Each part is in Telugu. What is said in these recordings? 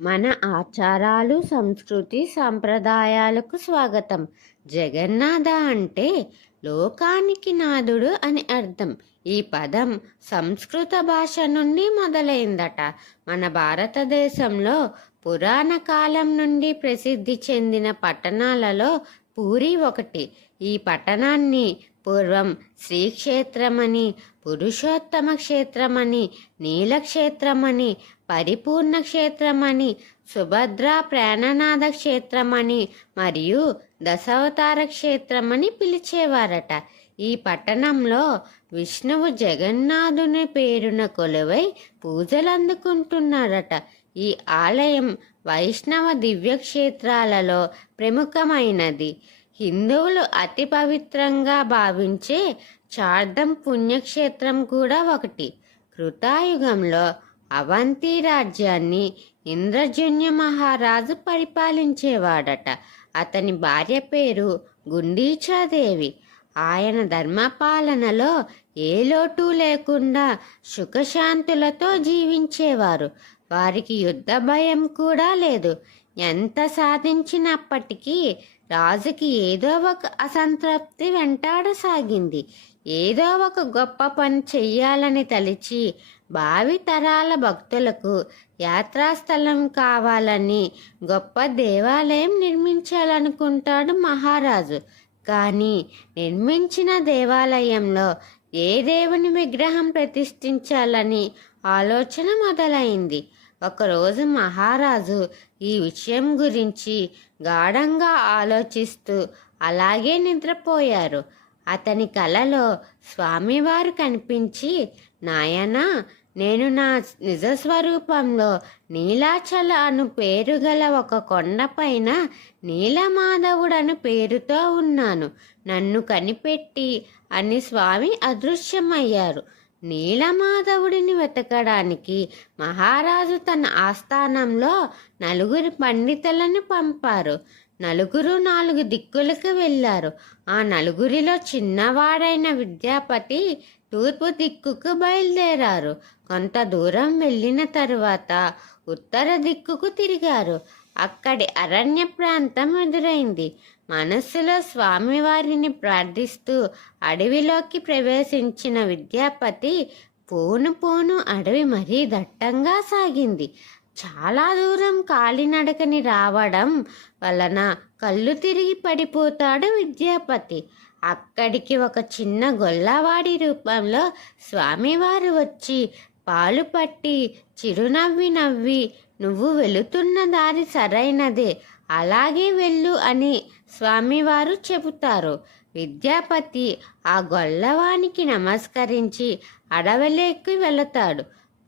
మన ఆచారాలు సంస్కృతి సంప్రదాయాలకు స్వాగతం. జగన్నాథ అంటే లోకానికి నాథుడు అని అర్థం. ఈ పదం సంస్కృత భాష నుండి మొదలైందట. మన భారతదేశంలో పురాణ కాలం నుండి ప్రసిద్ధి చెందిన పట్టణాలలో పూరి ఒకటి. ఈ పట్టణాన్ని పూర్వం శ్రీక్షేత్రమని పురుషోత్తమ క్షేత్రమని నీలక్షేత్రమని పరిపూర్ణ క్షేత్రమని సుభద్ర ప్రాణనాథ క్షేత్రమని మరియు దశావతార క్షేత్రమని పిలిచేవారట. ఈ పట్టణంలో విష్ణువు జగన్నాథుని పేరున కొలువై పూజలు అందుకుంటున్నారట ఈ ఆలయం వైష్ణవ దివ్యక్షేత్రాలలో ప్రముఖమైనది. హిందువులు అతి పవిత్రంగా భావించే చార్ధం పుణ్యక్షేత్రం కూడా ఒకటి. కృతాయుగంలో అవంతి రాజ్యాన్ని ఇంద్రజన్య మహారాజు పరిపాలించేవాడట. అతని భార్య పేరు గుండీచాదేవి. ఆయన ధర్మపాలనలో ఏ లోటు లేకుండా సుఖశాంతులతో జీవించేవారు. వారికి యుద్ధ భయం కూడా లేదు. ఎంత సాధించినప్పటికీ రాజుకి ఏదో ఒక అసంతృప్తి వెంటాడసాగింది. ఏదో ఒక గొప్ప పని చెయ్యాలని తలిచి భావి తరాల భక్తులకు యాత్రాస్థలం కావాలని గొప్ప దేవాలయం నిర్మించాలనుకుంటాడు మహారాజు. కానీ నిర్మించిన దేవాలయంలో ఏ దేవుని విగ్రహం ప్రతిష్ఠించాలని ఆలోచన మొదలైంది. ఒకరోజు మహారాజు ఈ విషయం గురించి గాఢంగా ఆలోచిస్తూ అలాగే నిద్రపోయారు. అతని కలలో స్వామివారు కనిపించి నాయనా నేను నా నిజ స్వరూపంలో నీలాచల అను పేరు గల ఒక కొండపైన నీలమాధవుడను పేరుతో ఉన్నాను. నన్ను కనిపెట్టి అని స్వామి అదృశ్యమయ్యారు. నీలమాధవుడిని వెతకడానికి మహారాజు తన ఆస్థానంలో నలుగురు పండితులను పంపారు. నలుగురు నాలుగు దిక్కులకు వెళ్ళారు. ఆ నలుగురిలో చిన్నవాడైన విద్యాపతి తూర్పు దిక్కుకు బయలుదేరారు. కొంత దూరం వెళ్ళిన తరువాత ఉత్తర దిక్కుకు తిరిగారు. అక్కడి అరణ్య ప్రాంతం ఎదురైంది. మనస్సులో స్వామివారిని ప్రార్థిస్తూ అడవిలోకి ప్రవేశించిన విద్యాపతి పోను పోను అడవి మరీ దట్టంగా సాగింది. చాలా దూరం కాలినడకని రావడం వలన కళ్ళు తిరిగి పడిపోతాడు విద్యాపతి. అక్కడికి ఒక చిన్న గొల్లవాడి రూపంలో స్వామివారు వచ్చి పాలు పట్టి చిరునవ్వి నవ్వి నువ్వు వెళుతున్న దారి సరైనదే అలాగే వెళ్ళు అని స్వామివారు చెబుతారు. విద్యాపతి ఆ గొల్లవానికి నమస్కరించి అడవిలోకి వెళతాడు.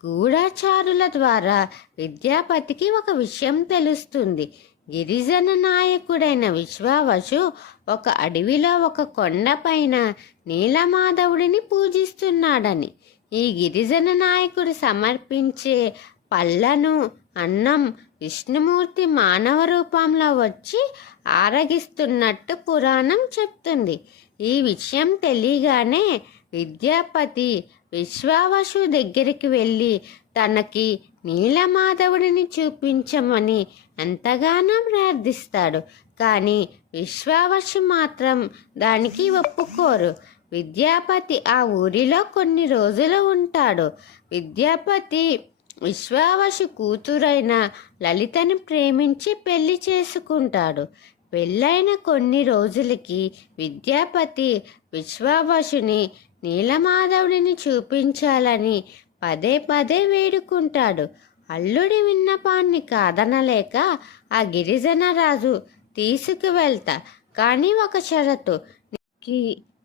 గూఢచారుల ద్వారా విద్యాపతికి ఒక విషయం తెలుస్తుంది. గిరిజన నాయకుడైన విశ్వావసు ఒక అడవిలో ఒక కొండపైన నీలమాధవుడిని పూజిస్తున్నాడని. ఈ గిరిజన నాయకుడు సమర్పించే పళ్ళను అన్నం విష్ణుమూర్తి మానవ రూపంలో వచ్చి ఆరగిస్తున్నట్టు పురాణం చెప్తుంది. ఈ విషయం తెలియగానే విద్యాపతి విశ్వావసు దగ్గరికి వెళ్ళి తనకి నీలమాధవుడిని చూపించమని ఎంతగానో ప్రార్థిస్తాడు. కానీ విశ్వావసు మాత్రం దానికి ఒప్పుకోరు. విద్యాపతి ఆ ఊరిలో కొన్ని రోజులు ఉంటాడు. విద్యాపతి విశ్వావసు కూతురైన లలితని ప్రేమించి పెళ్ళి చేసుకుంటాడు. పెళ్ళైన కొన్ని రోజులకి విద్యాపతి విశ్వావసుని నీలమాధవుడిని చూపించాలని పదే పదే వేడుకుంటాడు. అల్లుడి విన్నపాన్ని కాదనలేక ఆ గిరిజన రాజు తీసుకువెళ్తా కానీ ఒక షరతు.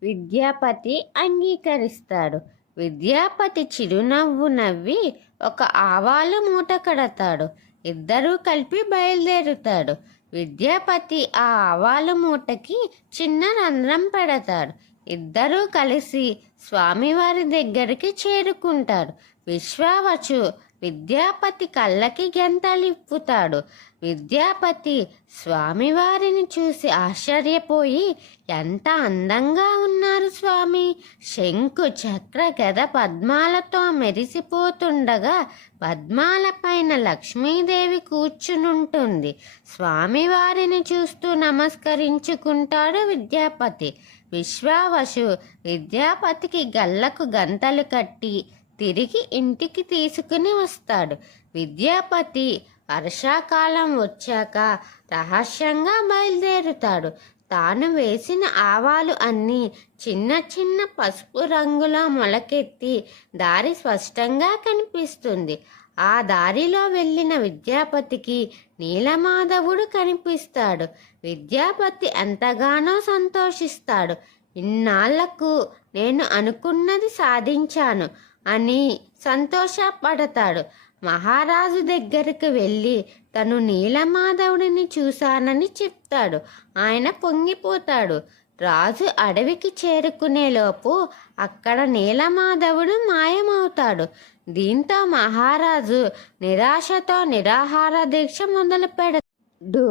విద్యాపతి అంగీకరిస్తాడు. విద్యాపతి చిరునవ్వు నవ్వి ఒక ఆవాలు మూట కడతాడు. ఇద్దరూ కలిపి బయలుదేరుతాడు. విద్యాపతి ఆ ఆవాలు మూటకి చిన్న రంధ్రం పెడతాడు. ఇద్దరూ కలిసి స్వామివారి దగ్గరికి చేరుకుంటారు. విశ్వావచు విద్యాపతి కళ్ళకి గెంతలిప్పుతాడు. విద్యాపతి స్వామివారిని చూసి ఆశ్చర్యపోయి ఎంత అందంగా ఉన్నారు స్వామి! శంకు చక్ర గద పద్మాలతో మెరిసిపోతుండగా పద్మాలపైన లక్ష్మీదేవి కూర్చునుంటుంది. స్వామివారిని చూస్తూ నమస్కరించుకుంటాడు విద్యాపతి. విశ్వావసు విద్యాపతికి గల్లకు గంతలు కట్టి తిరిగి ఇంటికి తీసుకుని వస్తాడు. విద్యాపతి వర్షాకాలం వచ్చాక రహస్యంగా బయలుదేరుతాడు. తాను వేసిన ఆవాలు అన్నీ చిన్న చిన్న పసుపు రంగులో మొలకెత్తి దారి స్పష్టంగా కనిపిస్తుంది. ఆ దారిలో వెళ్ళిన విద్యాపతికి నీలమాధవుడు కనిపిస్తాడు. విద్యాపతి ఎంతగానో సంతోషిస్తాడు. ఇన్నాళ్ళకు నేను అనుకున్నది సాధించాను. అని సంతోషపడతాడు. మహారాజు దగ్గరికి వెళ్ళి తను నీలమాధవుడిని చూశానని చెప్తాడు. ఆయన పొంగిపోతాడు. రాజు అడవికి చేరుకునేలోపు అక్కడ నీలమాధవుడు మాయమవుతాడు. దీంతో మహారాజు నిరాశతో నిరాహార దీక్ష మొదలు పెడతాడు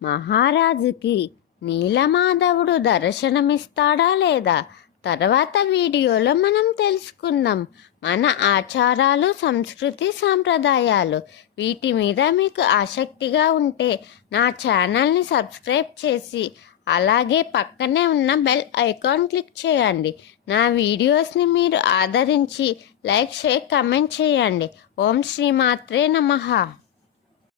మహారాజుకి నీలమాధవుడు దర్శనమిస్తాడా లేదా? తర్వాత వీడియోలో మనం తెలుసుకుందాం. మన ఆచారాలు సంస్కృతి సాంప్రదాయాలు. వీటి మీద మీకు ఆసక్తిగా ఉంటే నా ఛానల్ని సబ్స్క్రైబ్ చేసి అలాగే పక్కనే ఉన్న బెల్ ఐకాన్ క్లిక్ చేయండి. నా వీడియోస్ని మీరు ఆదరించి లైక్ షేర్ కమెంట్ చేయండి. ఓం శ్రీమాత్రే నమః.